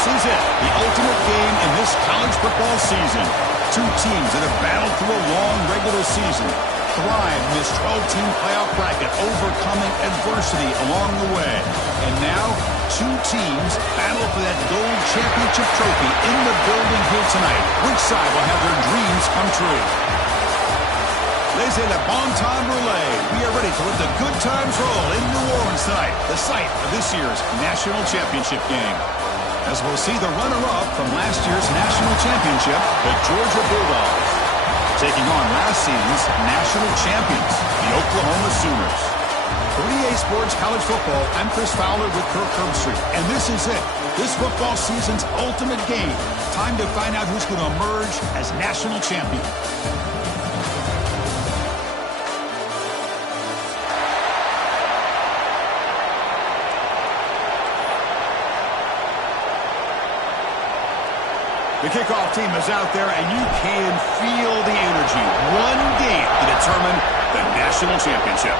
This is it, the ultimate game in this college football season. Two teams that have battled through a long regular season, thrived in this 12-team playoff bracket, overcoming adversity along the way. And now, two teams battle for that gold championship trophy in the building here tonight. Which side will have their dreams come true? Laissez le bon temps brûler. We are ready to let the good times roll in New Orleans tonight, the site of this year's national championship game. As we'll see the runner-up from last year's national championship, the Georgia Bulldogs, taking on last season's national champions, the Oklahoma Sooners. For EA Sports College Football, I'm Chris Fowler with Kirk Herbstreit, and this is it, this football season's ultimate game. Time to find out who's going to emerge as national champion. The kickoff team is out there, and you can feel the energy. One game to determine the national championship.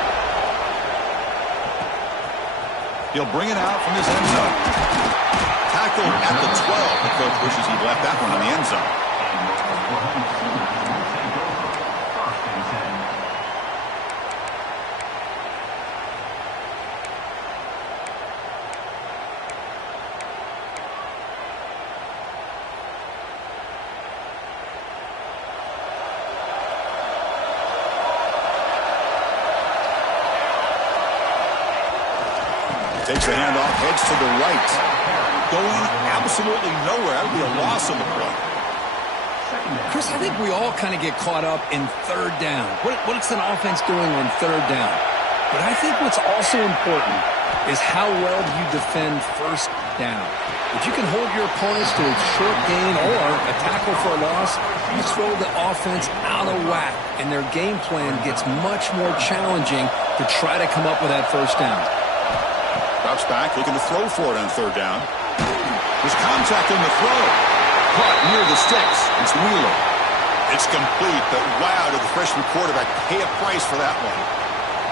He'll bring it out from his end zone. Tackled at the 12. The coach wishes he'd left that one in the end zone. Takes the handoff, heads to the right. Going absolutely nowhere. That would be a loss on the play. Chris, I think we all kind of get caught up in third down. What's an offense doing on third down? But I think what's also important is how well do you defend first down. If you can hold your opponents to a short gain or a tackle for a loss, you throw the offense out of whack, and their game plan gets much more challenging to try to come up with that first down. Drops back, looking to throw for it on third down. There's contact on the throw. Caught near the sticks. It's Wheeler. It's complete, but wow, did the freshman quarterback pay a price for that one.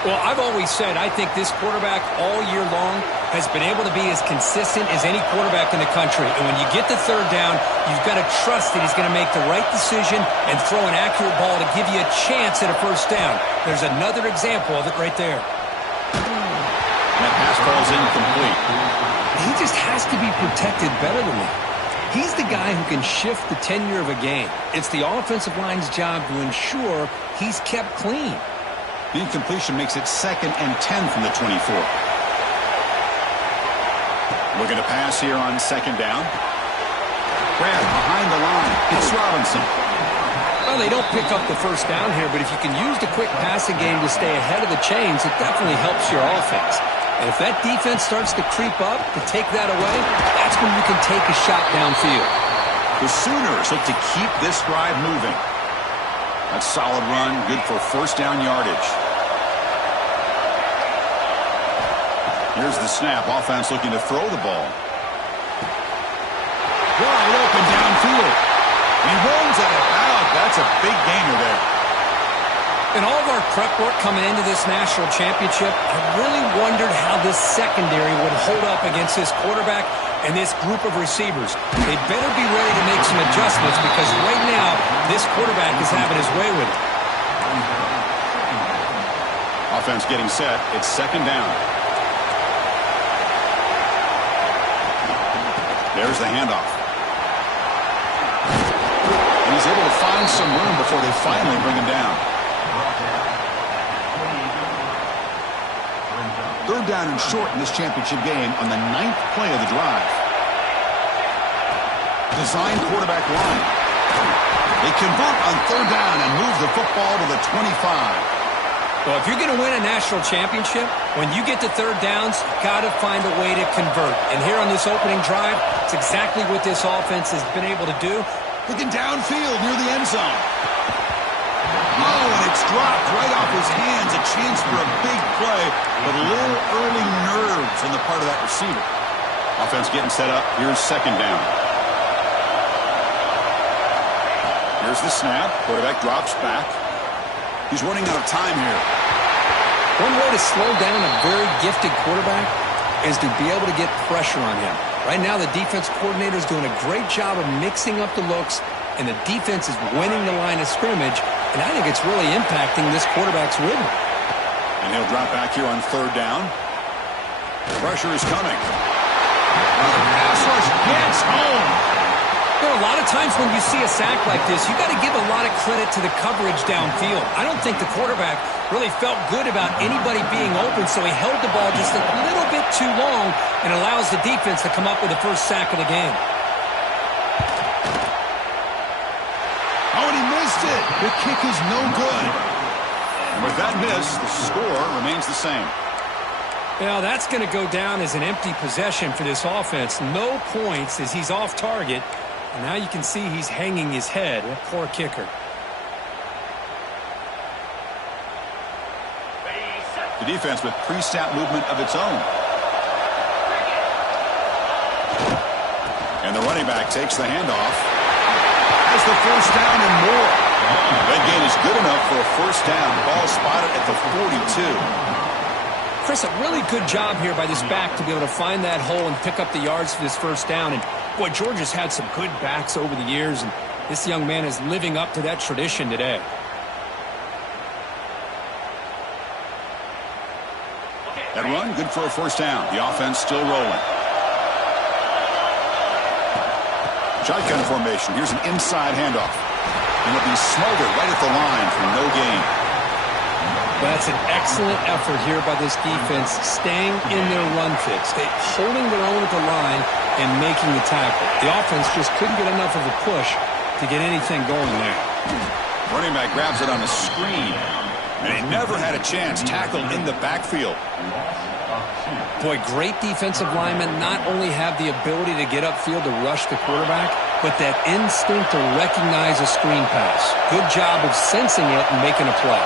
Well, I've always said I think this quarterback all year long has been able to be as consistent as any quarterback in the country. And when you get to third down, you've got to trust that he's going to make the right decision and throw an accurate ball to give you a chance at a first down. There's another example of it right there. That pass falls incomplete. He just has to be protected better than that. He's the guy who can shift the tenure of a game. It's the offensive line's job to ensure he's kept clean. The incompletion makes it 2nd and 10 from the 24. Looking to pass here on 2nd down. Grab behind the line. It's Robinson. Well, they don't pick up the first down here, but if you can use the quick passing game to stay ahead of the chains, it definitely helps your offense. And if that defense starts to creep up to take that away, that's when you can take a shot downfield. The Sooners look to keep this drive moving. That's solid run, good for first down yardage. Here's the snap. Offense looking to throw the ball. Wide open downfield. He runs out of bounds. That's a big gainer there. In all of our prep work coming into this national championship, I really wondered how this secondary would hold up against this quarterback and this group of receivers. They better be ready to make some adjustments because right now, this quarterback is having his way with it. Offense getting set. It's 2nd down. There's the handoff. And he's able to find some room before they finally bring him down. 3rd down and short in this championship game on the 9th play of the drive. Design quarterback line. They convert on 3rd down and move the football to the 25. Well, if you're going to win a national championship, when you get to 3rd downs, you've got to find a way to convert. And here on this opening drive, it's exactly what this offense has been able to do. Looking downfield near the end zone. Oh, and it's dropped right off his hands. A chance for a big play, but a little early nerves on the part of that receiver. Offense getting set up. Here's 2nd down. Here's the snap. Quarterback drops back. He's running out of time here. One way to slow down a very gifted quarterback is to be able to get pressure on him. Right now, the defense coordinator is doing a great job of mixing up the looks, and the defense is winning the line of scrimmage, and I think it's really impacting this quarterback's rhythm. And he'll drop back here on third down. Pressure is coming. The pass rush gets home. There are a lot of times when you see a sack like this, you got to give a lot of credit to the coverage downfield. I don't think the quarterback really felt good about anybody being open, so he held the ball just a little bit too long and allows the defense to come up with the first sack of the game. Oh, and he missed it. The kick is no good. And with that miss, the score remains the same. Well, that's going to go down as an empty possession for this offense. No points as he's off target. And now you can see he's hanging his head. A poor kicker. The defense with pre-snap movement of its own. And the running back takes the handoff. Has the first down and more. That gain is good enough for a first down. Ball spotted at the 42. Chris, a really good job here by this back to be able to find that hole and pick up the yards for this first down. And, boy, Georgia's had some good backs over the years, and this young man is living up to that tradition today. That run, good for a first down. The offense still rolling. Shotgun formation. Here's an inside handoff. And it'll be smothered right at the line for no gain. That's an excellent effort here by this defense, staying in their run fix. They're holding their own at the line and making the tackle. The offense just couldn't get enough of a push to get anything going there. Running back grabs it on a screen. And he never had a chance. Tackled in the backfield. Boy, great defensive linemen not only have the ability to get upfield to rush the quarterback, but that instinct to recognize a screen pass. Good job of sensing it and making a play.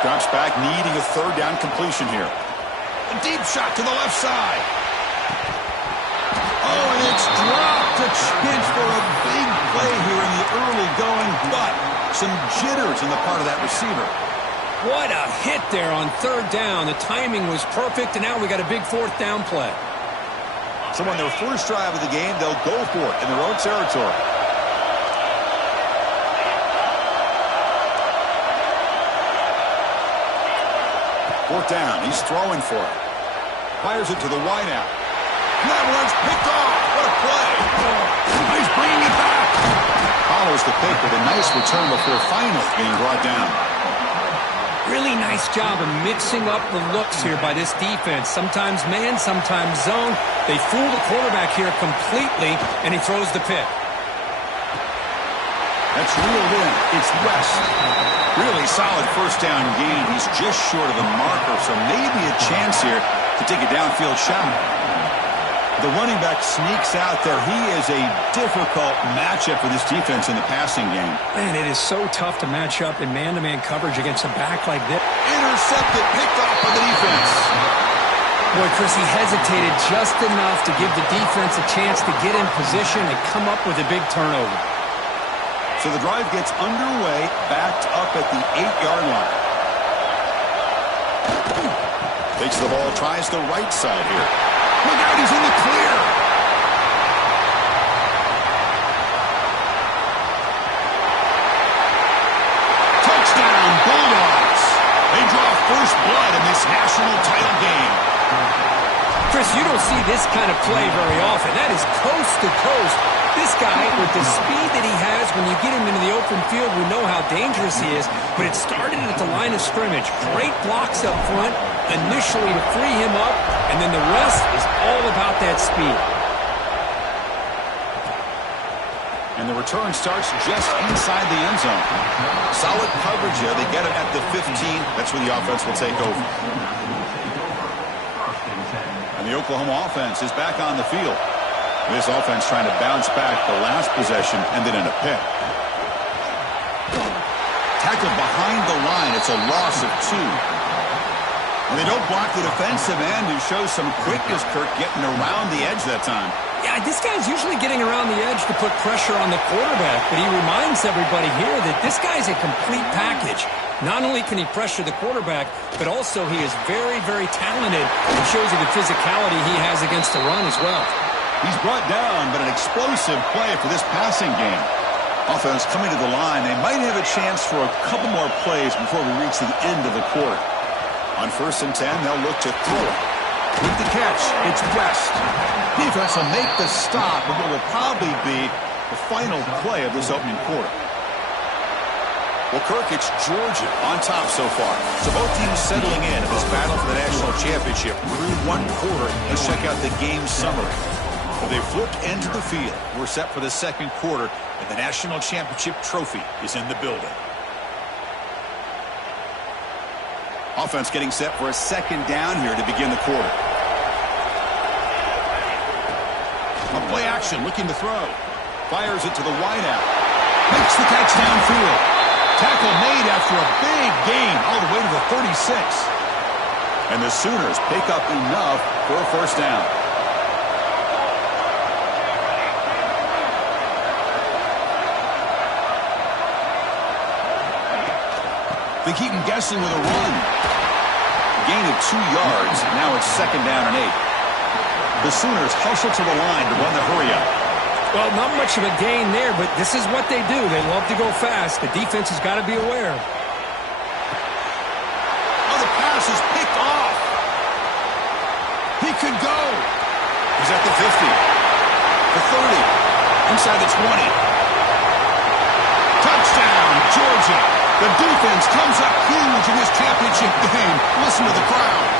Drops back, needing a third down completion here. A deep shot to the left side. Oh, and it's dropped. A chance for a big play here in the early going, but some jitters on the part of that receiver. What a hit there on third down. The timing was perfect, and now we got a big fourth down play. So on their first drive of the game, they'll go for it in their own territory. Fourth down. He's throwing for it. Fires it to the wideout. And that one's picked off. What a play. He's bringing it back. Follows the pick with a nice return before finally being brought down. Really nice job of mixing up the looks here by this defense. Sometimes man, sometimes zone. They fool the quarterback here completely, and he throws the pick. That's reeled in. It's West. Really solid first down gain. He's just short of the marker, so maybe a chance here to take a downfield shot. The running back sneaks out there. He is a difficult matchup for this defense in the passing game. Man, it is so tough to match up in man-to-man coverage against a back like this. Intercepted, picked off by the defense. Boy, Chris, he hesitated just enough to give the defense a chance to get in position and come up with a big turnover. So the drive gets underway, backed up at the 8-yard line. Takes the ball, tries the right side here. Look out, he's in the clear. Touchdown, Bulldogs. They draw first blood in this national title game. Chris, you don't see this kind of play very often. That is coast to coast. This guy, with the speed that he has, when you get him into the open field, we know how dangerous he is. But it started at the line of scrimmage. Great blocks up front, initially to free him up, and then the rest is all about that speed. And the return starts just inside the end zone. Solid coverage here. They get it at the 15. That's where the offense will take over. And the Oklahoma offense is back on the field. This offense trying to bounce back the last possession, ended in a pick. Tackled behind the line. It's a loss of 2. And they don't block the defensive end, who shows some quickness, Kirk, getting around the edge that time. Yeah, this guy's usually getting around the edge to put pressure on the quarterback, but he reminds everybody here that this guy's a complete package. Not only can he pressure the quarterback, but also he is very, very talented and shows you the physicality he has against the run as well. He's brought down, but an explosive play for this passing game. Offense coming to the line. They might have a chance for a couple more plays before we reach the end of the quarter. On 1st and 10, they'll look to throw it. With the catch, it's West. Defense will make the stop, but what will probably be the final play of this opening quarter. Well, Kirk, it's Georgia on top so far. So both teams settling in this battle for the national championship through one quarter. Let's check out the game summary. Well, they flipped into the field. We're set for the second quarter, and the national championship trophy is in the building. Offense getting set for a second down here to begin the quarter. A play action, looking to throw. Fires it to the wideout. Makes the catch downfield. Tackle made after a big gain all the way to the 36. And the Sooners pick up enough for a first down. They keep him guessing with a run. Gain of 2 yards. Now it's second down and 8. The Sooners hustle to the line to run the hurry up. Well, not much of a gain there, but this is what they do. They love to go fast. The defense has got to be aware. Oh, the pass is picked off. He could go. He's at the 50. The 30. Inside the 20. Touchdown, Georgia. The defense comes up huge in this championship game. Listen to the crowd.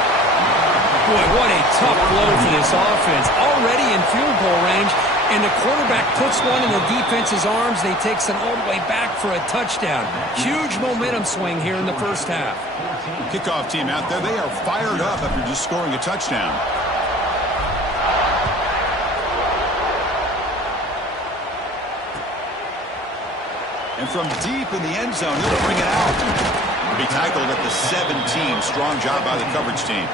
Boy, what a tough blow for this offense. Already in field goal range, and the quarterback puts one in the defense's arms. They takes it all the way back for a touchdown. Huge momentum swing here in the first half. Kickoff team out there, they are fired up after just scoring a touchdown. And from deep in the end zone, he'll bring it out. He'll be tackled at the 17. Strong job by the coverage team.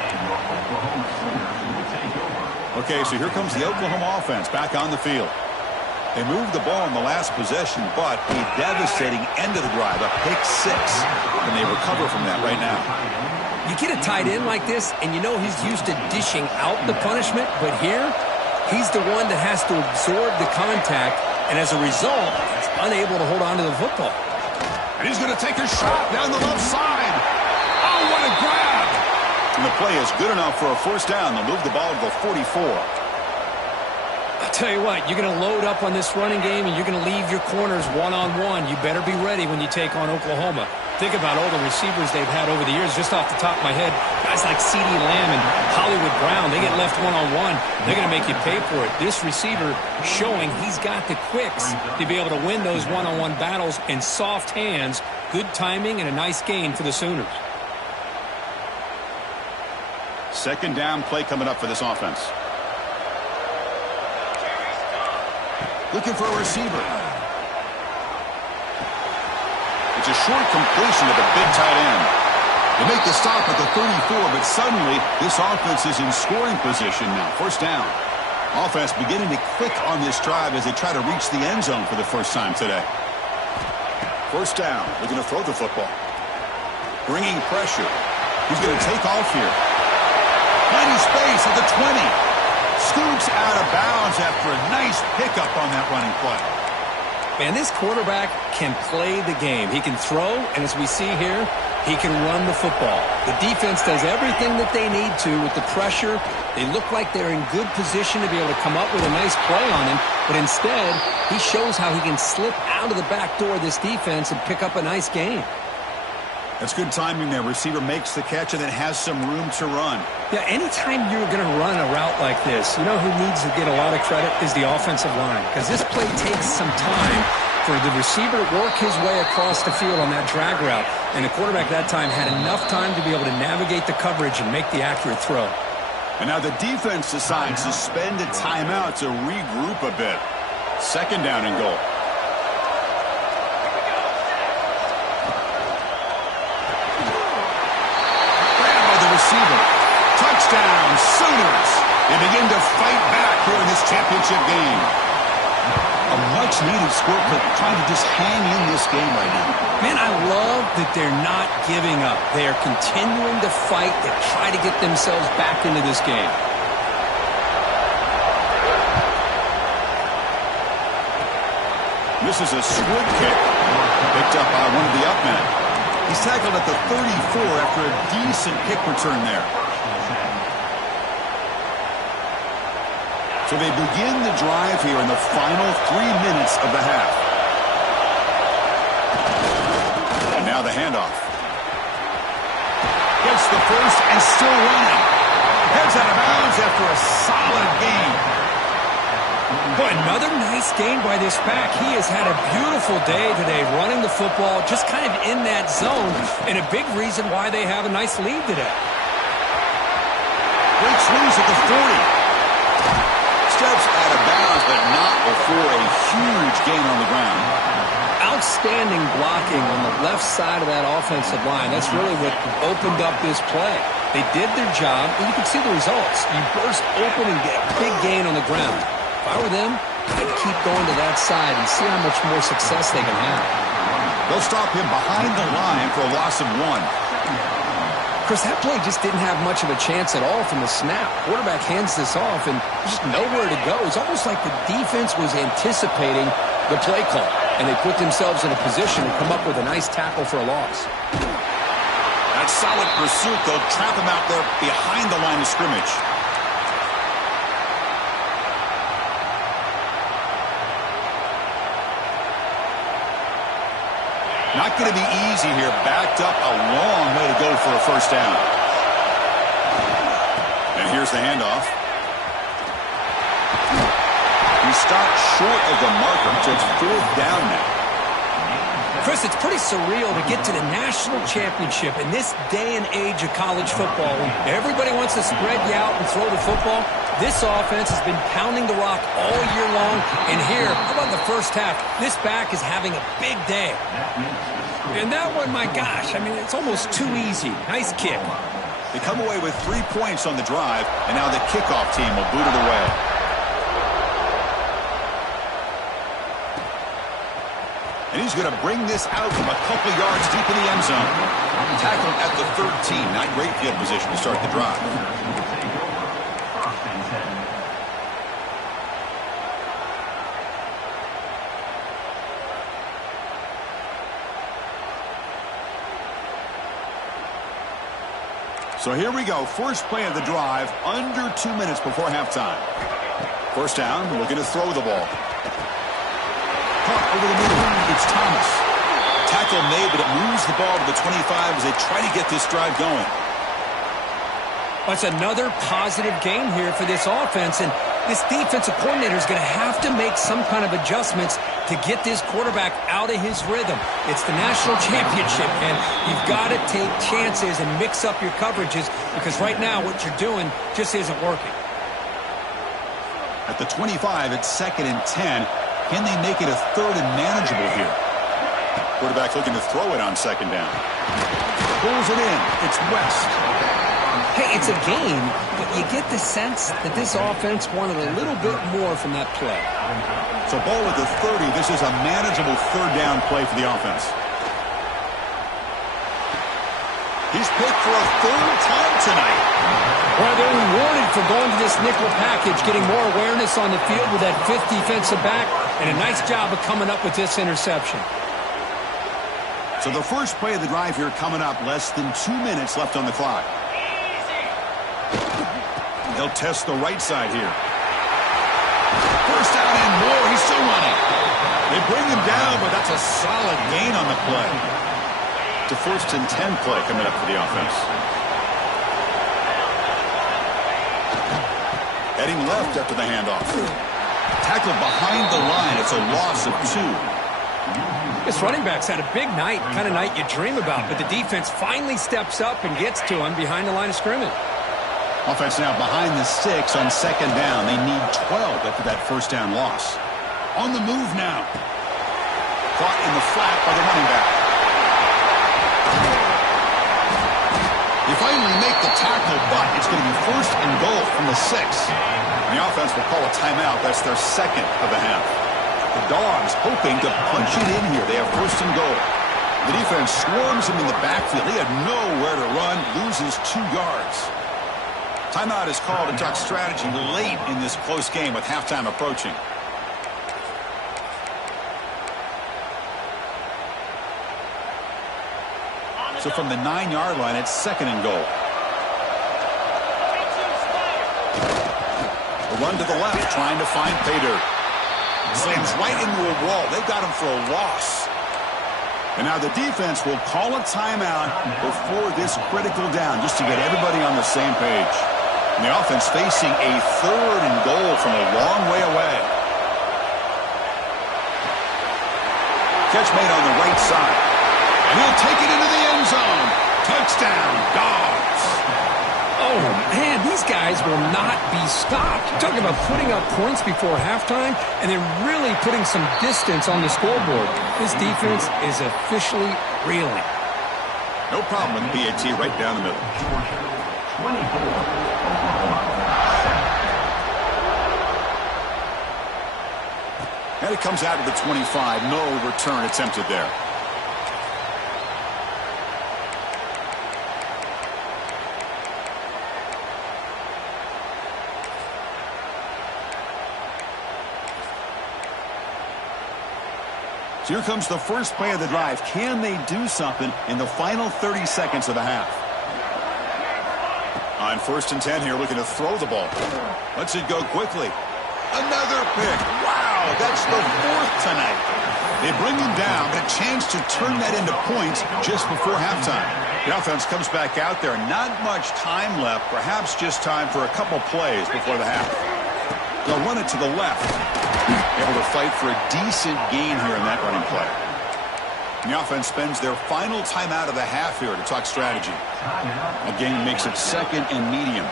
Okay, so here comes the Oklahoma offense back on the field. They moved the ball in the last possession, but a devastating end of the drive, a pick 6. And they recover from that right now. You get a tight end like this, and you know he's used to dishing out the punishment, but here, he's the one that has to absorb the contact, and as a result, he's unable to hold on to the football. And he's going to take a shot down the left side. Oh, what a grab! And the play is good enough for a first down. They'll move the ball to the 44. I'll tell you what, you're going to load up on this running game, and you're going to leave your corners one-on-one. You better be ready when you take on Oklahoma. Think about all the receivers they've had over the years. Just off the top of my head, guys like CeeDee Lamb and Hollywood Brown, they get left one-on-one. They're going to make you pay for it. This receiver showing he's got the quicks to be able to win those one-on-one battles in soft hands. Good timing and a nice gain for the Sooners. Second down play coming up for this offense. Looking for a receiver. It's a short completion to the big tight end. They make the stop at the 34, but suddenly this offense is in scoring position now. First down. Offense beginning to click on this drive as they try to reach the end zone for the first time today. First down. They're going to throw the football. Bringing pressure. He's going to take off here. Plenty space at the 20. Scoops out of bounds after a nice pickup on that running play. Man, this quarterback can play the game. He can throw, and as we see here, he can run the football. The defense does everything that they need to with the pressure. They look like they're in good position to be able to come up with a nice play on him, but instead, he shows how he can slip out of the back door of this defense and pick up a nice gain. That's good timing there. Receiver makes the catch and then has some room to run. Yeah, anytime you're going to run a route like this, you know who needs to get a lot of credit is the offensive line, because this play takes some time for the receiver to work his way across the field on that drag route, and the quarterback that time had enough time to be able to navigate the coverage and make the accurate throw. And now the defense decides to spend a timeout to regroup a bit. Second down and goal. Receiver. Touchdown, Sooners. They begin to fight back here in this championship game. A much needed score for trying to just hang in this game right now. Man, I love that they're not giving up. They are continuing to fight to try to get themselves back into this game. This is a swing kick. Picked up by one of the up men. He's tackled at the 34 after a decent kick return there. So they begin the drive here in the final 3 minutes of the half. And now the handoff. Gets the first and still running. Heads out of bounds after a solid gain. Boy, another nice gain by this back. He has had a beautiful day today running the football, just kind of in that zone, and a big reason why they have a nice lead today. Great swings at the 40. Steps out of bounds, but not before a huge gain on the ground. Outstanding blocking on the left side of that offensive line. That's really what opened up this play. They did their job, and you can see the results. You burst open and get a big gain on the ground. If I were them, I'd keep going to that side and see how much more success they can have. They'll stop him behind the line for a loss of 1. Chris, that play just didn't have much of a chance at all from the snap. Quarterback hands this off, and just nowhere to go. It's almost like the defense was anticipating the play call, and they put themselves in a position to come up with a nice tackle for a loss. That solid pursuit, they'll trap him out there behind the line of scrimmage. Not going to be easy here. Backed up a long way to go for a first down. And here's the handoff. He stopped short of the marker, so it's 4th down now. Chris, it's pretty surreal to get to the national championship in this day and age of college football. When everybody wants to spread you out and throw the football, this offense has been pounding the rock all year long. And here, how about the first half? This back is having a big day. And that one, my gosh, I mean, it's almost too easy. Nice kick. They come away with 3 points on the drive, and now the kickoff team will boot it away. And he's going to bring this out from a couple yards deep in the end zone. Tackled at the 13. Not great field position to start the drive. So here we go. First play of the drive, under 2 minutes before halftime. First down, looking to throw the ball. Caught over the middle. It's Thomas. Tackle made, but it moves the ball to the 25 as they try to get this drive going. That's another positive game here for this offense, and this defensive coordinator is going to have to make some kind of adjustments to get this quarterback out of his rhythm. It's the national championship, and you've got to take chances and mix up your coverages because right now what you're doing just isn't working. At the 25, it's 2nd and 10. Can they make it a 3rd and manageable here? Quarterback looking to throw it on 2nd down. Pulls it in. It's West. Hey, it's a game, but you get the sense that this offense wanted a little bit more from that play. So ball at the 30. This is a manageable 3rd down play for the offense. He's picked for a 3rd time tonight. Well, they're rewarded for going to this nickel package, getting more awareness on the field with that 5th defensive back, and a nice job of coming up with this interception. So the first play of the drive here coming up, less than 2 minutes left on the clock. They'll test the right side here. First down and more. He's still running. They bring him down, but that's a solid gain on the play. It's a 1st and 10 play coming up for the offense. Heading left after the handoff. Tackled behind the line. It's a loss of 2. This running back's had a big night, kind of night you dream about, but the defense finally steps up and gets to him behind the line of scrimmage. Offense now behind the 6 on 2nd down. They need 12 after that first down loss. On the move now. Caught in the flat by the running back. They finally make the tackle, but it's going to be 1st and goal from the 6. And the offense will call a timeout. That's their 2nd of the half. The Dogs hoping to punch it in here. They have first and goal. The defense swarms him in the backfield. He had nowhere to run, loses 2 yards. Timeout is called to talk strategy late in this close game with halftime approaching. So from the 9-yard line, it's second and goal. The run to the left, trying to find pay dirt. Slams right into a wall. They got him for a loss. And now the defense will call a timeout before this critical down, just to get everybody on the same page. And the offense facing a third and goal from a long way away. Catch made on the right side. And he'll take it into the end zone. Touchdown, Dogs. Oh, man, these guys will not be stopped. Talking about putting up points before halftime and then really putting some distance on the scoreboard. This defense is officially reeling. No problem with PAT right down the middle. And it comes out to the 25. No return attempted there. So here comes the first play of the drive. Can they do something in the final 30 seconds of the half? On first and 10 here, looking to throw the ball. Lets it go quickly. Another pick. Wow, that's the 4th tonight. They bring him down, but a chance to turn that into points just before halftime. The offense comes back out there. Not much time left. Perhaps just time for a couple plays before the half. They'll run it to the left. Able to fight for a decent gain here in that running play. And the offense spends their final timeout of the half here to talk strategy. Again, makes it second and medium.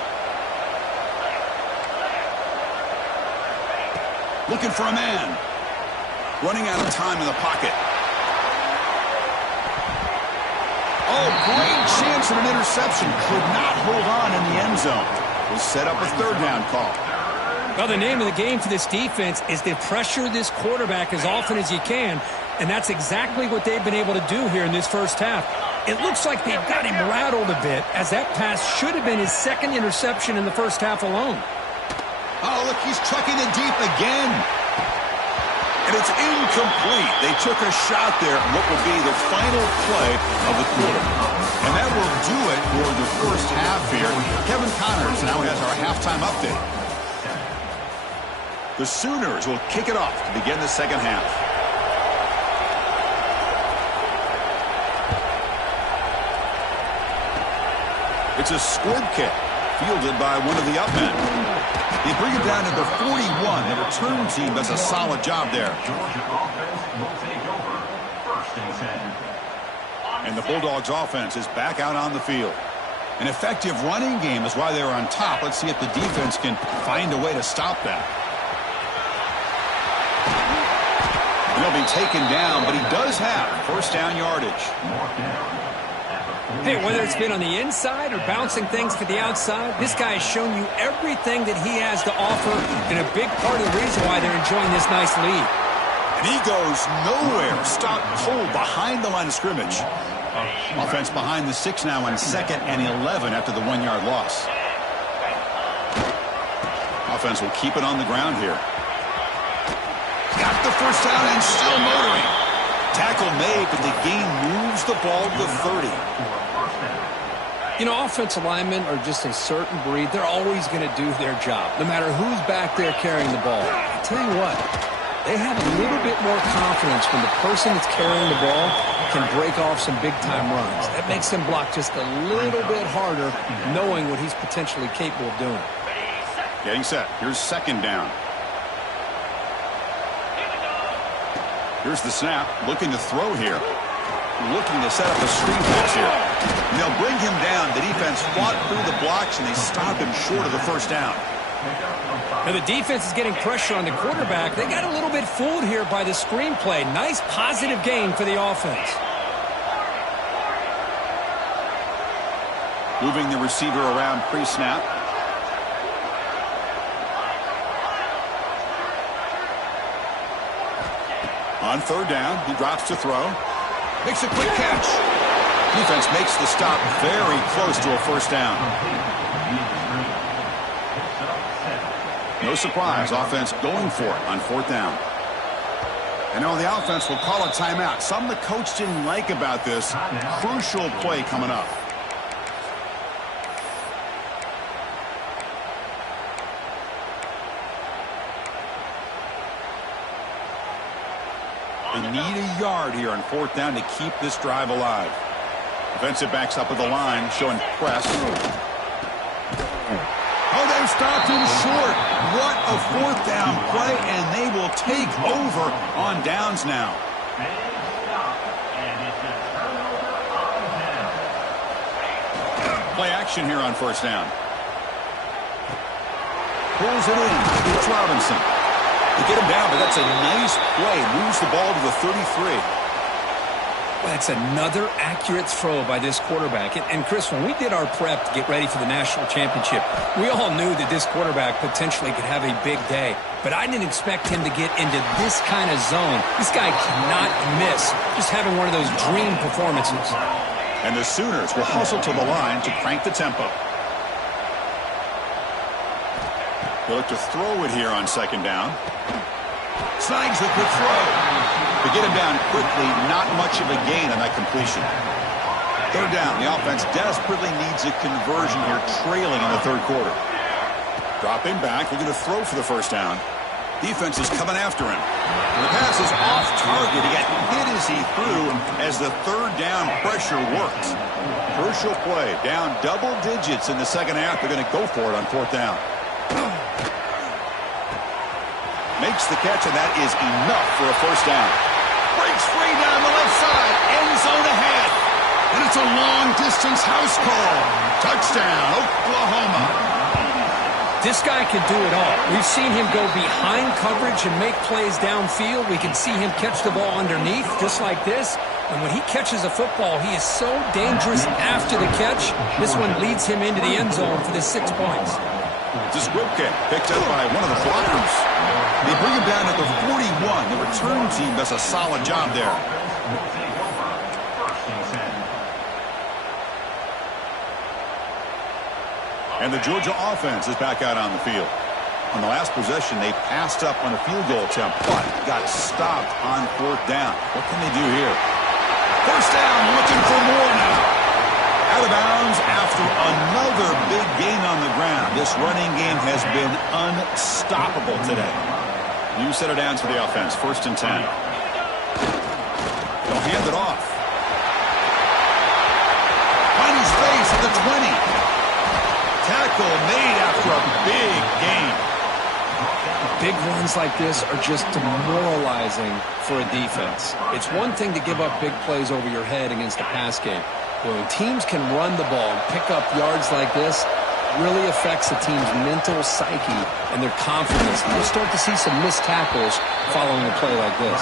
Looking for a man. Running out of time in the pocket. Oh, great chance of an interception. Could not hold on in the end zone. Will set up a third down call. Well, the name of the game for this defense is to pressure this quarterback as often as you can, and that's exactly what they've been able to do here in this first half. It looks like they've got him rattled a bit, as that pass should have been his 2nd interception in the first half alone. Oh, look, he's trucking it deep again. And it's incomplete. They took a shot there on what will be the final play of the quarter. And that will do it for the first half here. Kevin Connors now has our halftime update. The Sooners will kick it off to begin the second half. It's a squib kick, fielded by one of the up men. They bring it down to the 41. The return team does a solid job there. And the Bulldogs offense is back out on the field. An effective running game is why they're on top. Let's see if the defense can find a way to stop that. He'll be taken down, but he does have first down yardage. Hey, whether it's been on the inside or bouncing things to the outside, this guy has shown you everything that he has to offer, and a big part of the reason why they're enjoying this nice lead. And he goes nowhere. Stopped cold behind the line of scrimmage. Offense behind the 6 now on 2nd and 11 after the 1-yard loss. Offense will keep it on the ground here. Got the first down and still motoring. Tackle made, but the gain moves the ball to 30. You know, offensive linemen are just a certain breed. They're always going to do their job, no matter who's back there carrying the ball. I tell you what, they have a little bit more confidence when the person that's carrying the ball can break off some big-time runs. That makes them block just a little bit harder, knowing what he's potentially capable of doing. Getting set. Here's second down. Here's the snap. Looking to throw here. Looking to set up a screen pass here. And they'll bring him down. The defense fought through the blocks, and they stop him short of the first down. Now the defense is getting pressure on the quarterback. They got a little bit fooled here by the screenplay. Nice positive gain for the offense. Moving the receiver around pre-snap. On third down, he drops to throw. Makes a quick catch. Defense makes the stop very close to a first down. No surprise, offense going for it on fourth down. And now the offense will call a timeout. Something the coach didn't like about this. Crucial play coming up. They need a yard here on fourth down to keep this drive alive. Defensive backs up at the line, showing press. Oh, they've stopped him short. What a fourth down play, and they will take over on downs now. Play action here on first down. Pulls it in. It's Robinson. They get him down, but that's a nice play. Moves the ball to the 33. That's another accurate throw by this quarterback. And Chris, when we did our prep to get ready for the national championship, we all knew that this quarterback potentially could have a big day. But I didn't expect him to get into this kind of zone. This guy cannot miss. Just having one of those dream performances. And the Sooners will hustle to the line to crank the tempo. They'll look to throw it here on second down. Snags a good throw. To get him down quickly, not much of a gain on that completion. Third down, the offense desperately needs a conversion here, trailing in the third quarter. Dropping back, looking to throw for the first down. Defense is coming after him. The pass is off target. He got hit as he threw as the third down pressure works. Crucial play, down double digits in the second half. They're going to go for it on fourth down. Makes the catch, and that is enough for a first down. Breaks free down the left side. End zone ahead. And it's a long-distance house call. Touchdown, Oklahoma. This guy can do it all. We've seen him go behind coverage and make plays downfield. We can see him catch the ball underneath, just like this. And when he catches a football, he is so dangerous after the catch. This one leads him into the end zone for the 6 points. This whip kick picked up by one of the blockers. They bring him down at the 41. The return team does a solid job there. And the Georgia offense is back out on the field. On the last possession, they passed up on a field goal attempt, but got stopped on fourth down. What can they do here? First down, looking for more now. Out of bounds after another big gain on the ground. This running game has been unstoppable today. New set of downs for the offense. 1st and 10. They'll hand it off. Find his face at the 20. Tackle made after a big gain. Big runs like this are just demoralizing for a defense. It's one thing to give up big plays over your head against a pass game. When teams can run the ball and pick up yards like this, it really affects a team's mental psyche and their confidence. You'll start to see some missed tackles following a play like this.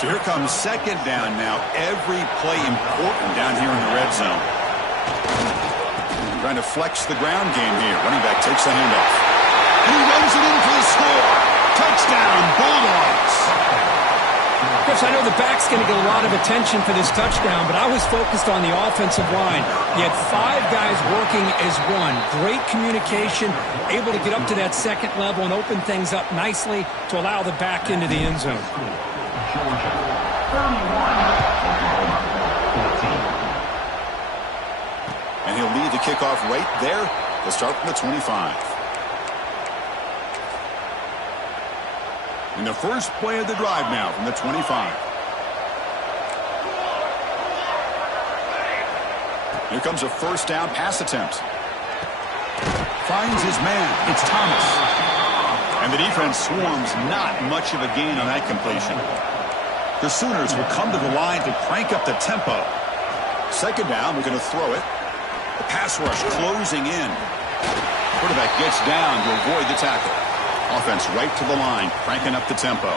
So here comes second down now. Every play important down here in the red zone. Trying to flex the ground game here. Running back takes the handoff. And he runs it in for the score. Touchdown, Bulldogs. Chris, I know the back's going to get a lot of attention for this touchdown, but I was focused on the offensive line. You had 5 guys working as one. Great communication, able to get up to that second level and open things up nicely to allow the back into the end zone. And he'll lead the kickoff right there. They'll start from the 25. In the first play of the drive now from the 25. Here comes a first down pass attempt. Finds his man. It's Thomas. And the defense swarms. Not much of a gain on that completion. The Sooners will come to the line to crank up the tempo. Second down, we're going to throw it. The pass rush closing in. Quarterback gets down to avoid the tackle. Offense right to the line, cranking up the tempo.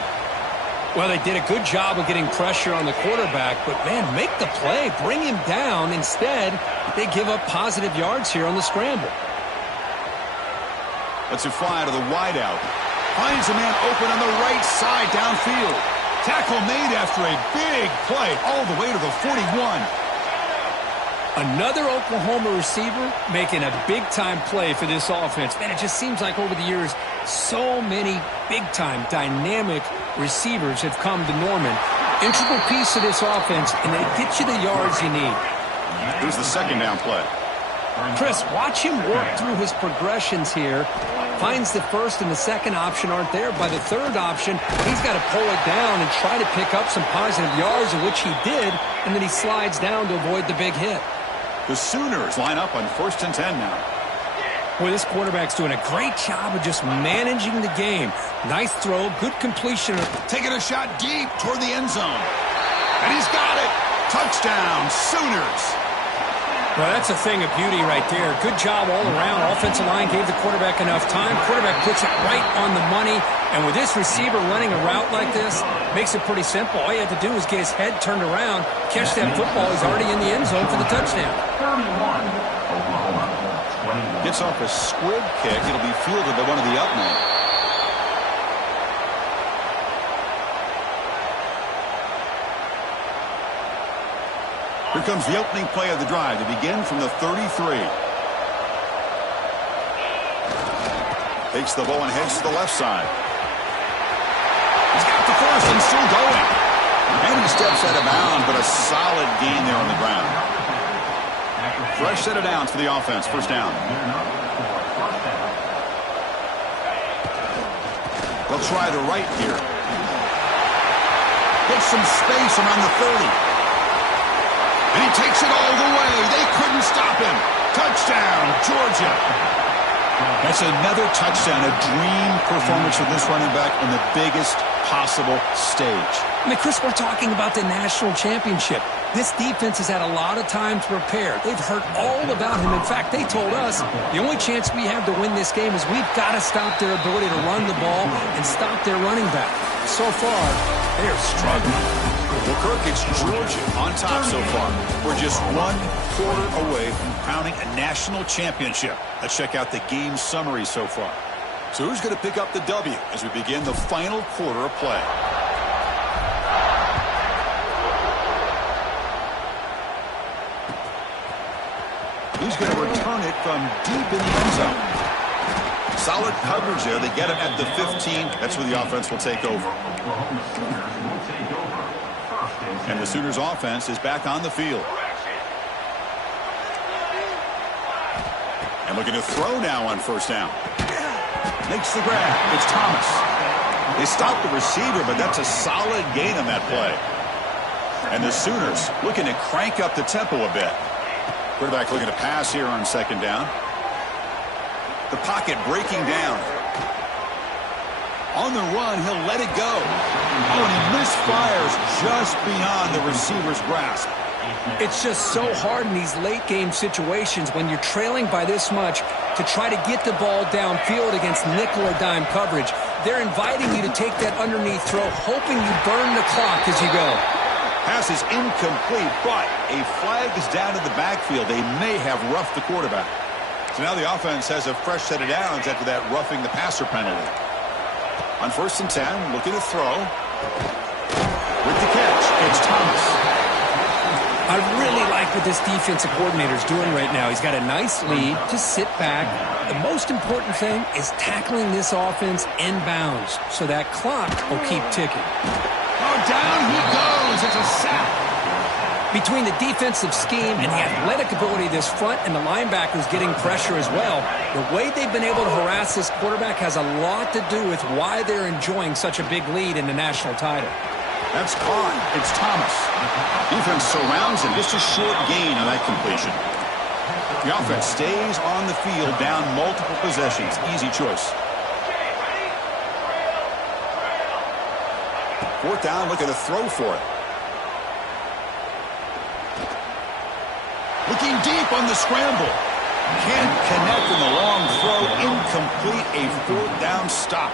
Well, they did a good job of getting pressure on the quarterback, but, man, make the play, bring him down. Instead, they give up positive yards here on the scramble. Let's it fly to the wideout. Finds a man open on the right side downfield. Tackle made after a big play all the way to the 41. Another Oklahoma receiver making a big-time play for this offense. Man, it just seems like over the years, so many big-time, dynamic receivers have come to Norman. Integral piece of this offense, and they get you the yards you need. Here's the second down play. Chris, watch him work through his progressions here. Finds the first and the second option aren't there. By the third option, he's got to pull it down and try to pick up some positive yards, of which he did, and then he slides down to avoid the big hit. The Sooners line up on 1st and 10 now. Boy, this quarterback's doing a great job of just managing the game. Nice throw, good completion. Taking a shot deep toward the end zone. And he's got it. Touchdown, Sooners. Well, that's a thing of beauty right there. Good job all around. Offensive line gave the quarterback enough time. Quarterback puts it right on the money. And with this receiver running a route like this, makes it pretty simple. All you have to do is get his head turned around, catch that football. He's already in the end zone for the touchdown. Gets off a squib kick. It'll be fielded by one of the up men. Here comes the opening play of the drive to begin from the 33. Takes the ball and heads to the left side. He's got the first and still going. And he steps out of bounds, but a solid gain there on the ground. Fresh set of downs for the offense. First down. They'll try the right here. Gets some space around the 30. And he takes it all the way. They couldn't stop him. Touchdown, Georgia. That's another touchdown, a dream performance for this running back on the biggest possible stage. I mean, Chris, we're talking about the national championship. This defense has had a lot of time to prepare. They've heard all about him. In fact, they told us the only chance we have to win this game is we've got to stop their ability to run the ball and stop their running back. So far, they are struggling. Well, Kirk, it's Georgia on top so far. We're just 1 quarter away from crowning a national championship. Let's check out the game summary so far. So who's going to pick up the W as we begin the final quarter of play? He's going to return it from deep in the end zone. Solid coverage there. They get him at the 15. That's where the offense will take over. And the Sooners offense is back on the field. And looking to throw now on first down. Makes the grab. It's Thomas. They stopped the receiver, but that's a solid gain on that play. And the Sooners looking to crank up the tempo a bit. Quarterback looking to pass here on second down. The pocket breaking down. On the run, he'll let it go. Oh, and he misfires just beyond the receiver's grasp. It's just so hard in these late-game situations when you're trailing by this much to try to get the ball downfield against nickel or dime coverage. They're inviting you to take that underneath throw, hoping you burn the clock as you go. Pass is incomplete, but a flag is down in the backfield. They may have roughed the quarterback. So now the offense has a fresh set of downs after that roughing the passer penalty. On 1st and 10, looking to throw. With the catch, it's Thomas. I really like what this defensive coordinator is doing right now. He's got a nice lead. Just sit back. The most important thing is tackling this offense inbounds so that clock will keep ticking. Oh, down he goes. It's a sack. Between the defensive scheme and the athletic ability of this front and the linebackers getting pressure as well, the way they've been able to harass this quarterback has a lot to do with why they're enjoying such a big lead in the national title. That's caught. It's Thomas. Defense surrounds him. Just a short gain on that completion. The offense stays on the field, down multiple possessions. Easy choice. 4th down, looking to throw for it. Looking deep on the scramble. Can't connect in the long throw. Incomplete. A 4th down stop.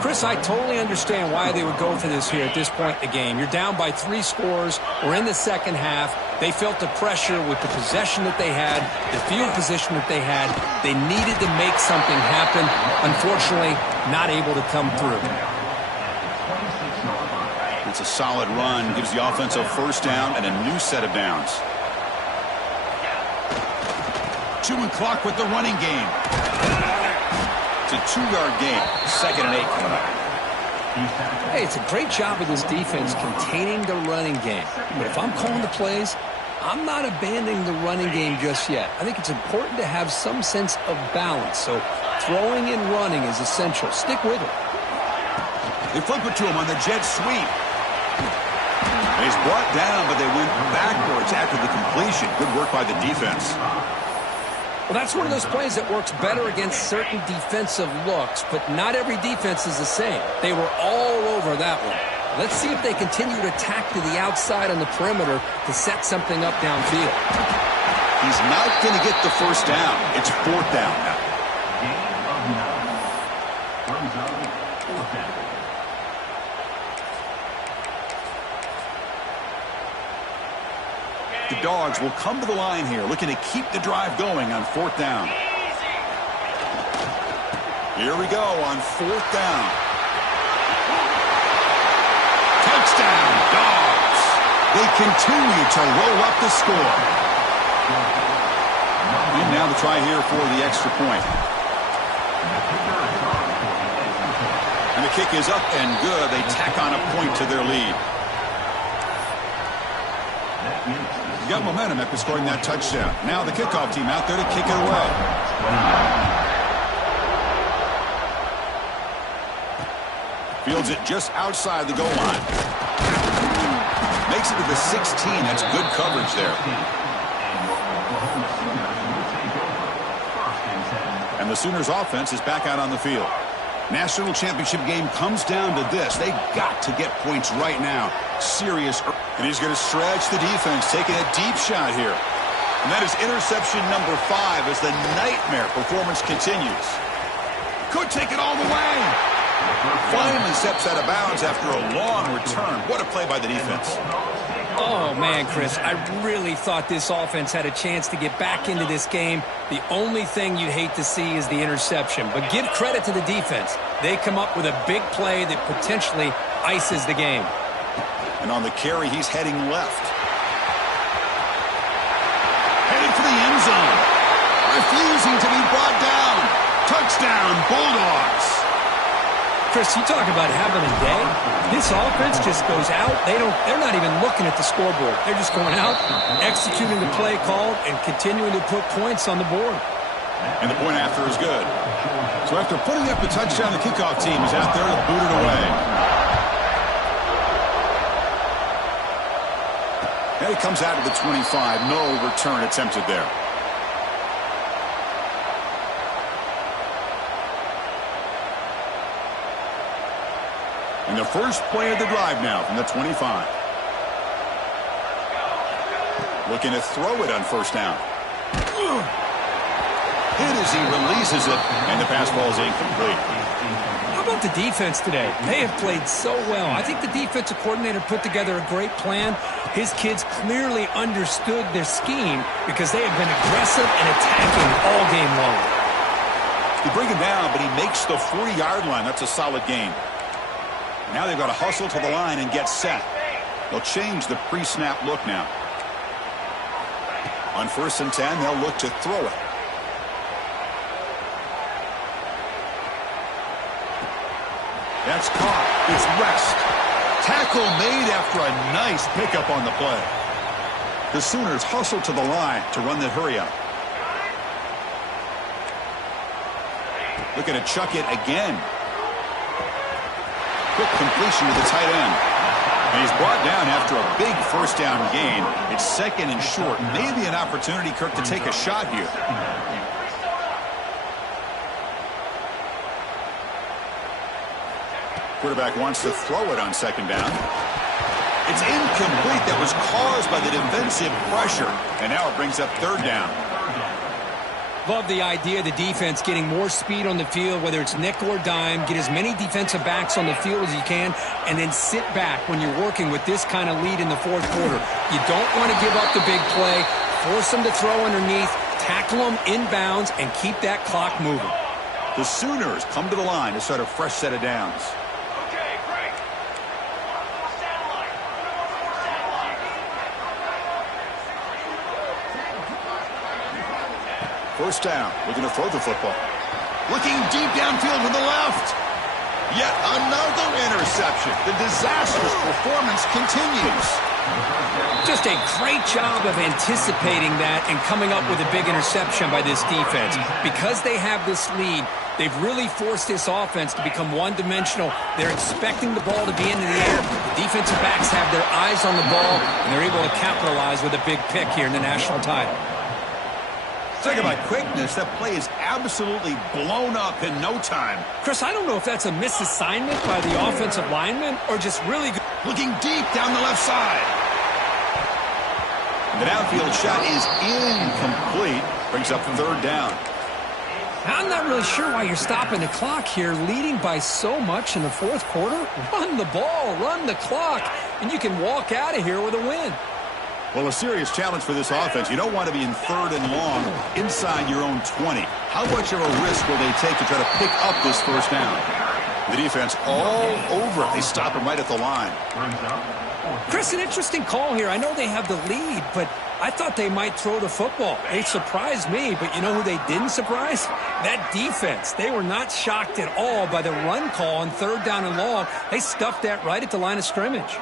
Chris, I totally understand why they would go for this here at this point in the game. You're down by 3 scores. We're in the second half. They felt the pressure with the possession that they had, the field position that they had. They needed to make something happen. Unfortunately, not able to come through. That's a solid run. Gives the offense a first down and a new set of downs. Chewing clock with the running game. It's a 2-yard gain. 2nd and 8 coming up. Hey, it's a great job of this defense containing the running game. But if I'm calling the plays, I'm not abandoning the running game just yet. I think it's important to have some sense of balance. So throwing and running is essential. Stick with it. They flip it to him on the jet sweep. He's brought down, but they went backwards after the completion. Good work by the defense. Well, that's one of those plays that works better against certain defensive looks, but not every defense is the same. They were all over that one. Let's see if they continue to tack to the outside on the perimeter to set something up downfield. He's not going to get the first down. It's 4th down now. The Dogs will come to the line here, looking to keep the drive going on 4th down. Here we go on 4th down. Touchdown, Dogs. They continue to roll up the score. And now the try here for the extra point. And the kick is up and good. They tack on a point to their lead. Got momentum after scoring that touchdown. Now the kickoff team out there to kick it away. Fields it just outside the goal line. Makes it to the 16. That's good coverage there. And the Sooners offense is back out on the field. National championship game comes down to this. They got to get points right now. Serious. And he's going to stretch the defense, taking a deep shot here. And that is interception number 5 as the nightmare performance continues. Could take it all the way. Finally steps out of bounds after a long return. What a play by the defense. Oh, man, Chris, I really thought this offense had a chance to get back into this game. The only thing you'd hate to see is the interception. But give credit to the defense. They come up with a big play that potentially ices the game. And on the carry, he's heading left. Headed for the end zone. Refusing to be brought down. Touchdown, Bulldogs. Chris, you talk about having a day. This offense just goes out. They're not even looking at the scoreboard. They're just going out, executing the play called, and continuing to put points on the board. And the point after is good. So after putting up the touchdown, the kickoff team is out there to boot it away. And it comes out of the 25. No return attempted there. And the first play of the drive now from the 25. Looking to throw it on first down. Hit as he releases it, and the pass ball is incomplete. How about the defense today? They have played so well. I think the defensive coordinator put together a great plan. His kids clearly understood their scheme because they have been aggressive and attacking all game long. They bring him down, but he makes the 40-yard line. That's a solid gain. Now they've got to hustle to the line and get set. They'll change the pre-snap look now. On 1st and 10, they'll look to throw it. That's caught. It's West. Tackle made after a nice pickup on the play. The Sooners hustle to the line to run the hurry-up. Looking to chuck it again. Quick completion to the tight end. And he's brought down after a big first down gain. It's 2nd and short. Maybe an opportunity, Kirk, to take a shot here. Quarterback wants to throw it on 2nd down. It's incomplete. That was caused by the defensive pressure. And now it brings up 3rd down. Love the idea of the defense getting more speed on the field, whether it's nickel or dime. Get as many defensive backs on the field as you can, and then sit back when you're working with this kind of lead in the 4th quarter. You don't want to give up the big play. Force them to throw underneath, tackle them inbounds, and keep that clock moving. The Sooners come to the line to start a fresh set of downs. First down. Looking to throw the football. Looking deep downfield to the left. Yet another interception. The disastrous performance continues. Just a great job of anticipating that and coming up with a big interception by this defense. Because they have this lead, they've really forced this offense to become one-dimensional. They're expecting the ball to be into the air. The defensive backs have their eyes on the ball, and they're able to capitalize with a big pick here in the national title. Talk about quickness. That play is absolutely blown up in no time. Chris, I don't know if that's a misassignment by the offensive lineman or just really good. Looking deep down the left side. The downfield shot is incomplete. Brings up third down. I'm not really sure why you're stopping the clock here, leading by so much in the fourth quarter. Run the ball, run the clock, and you can walk out of here with a win. Well, a serious challenge for this offense. You don't want to be in third and long inside your own 20. How much of a risk will they take to try to pick up this first down? The defense all over it. They stop him right at the line. Chris, an interesting call here. I know they have the lead, but I thought they might throw the football. They surprised me, but you know who they didn't surprise? That defense. They were not shocked at all by the run call on third down and long. They stuffed that right at the line of scrimmage.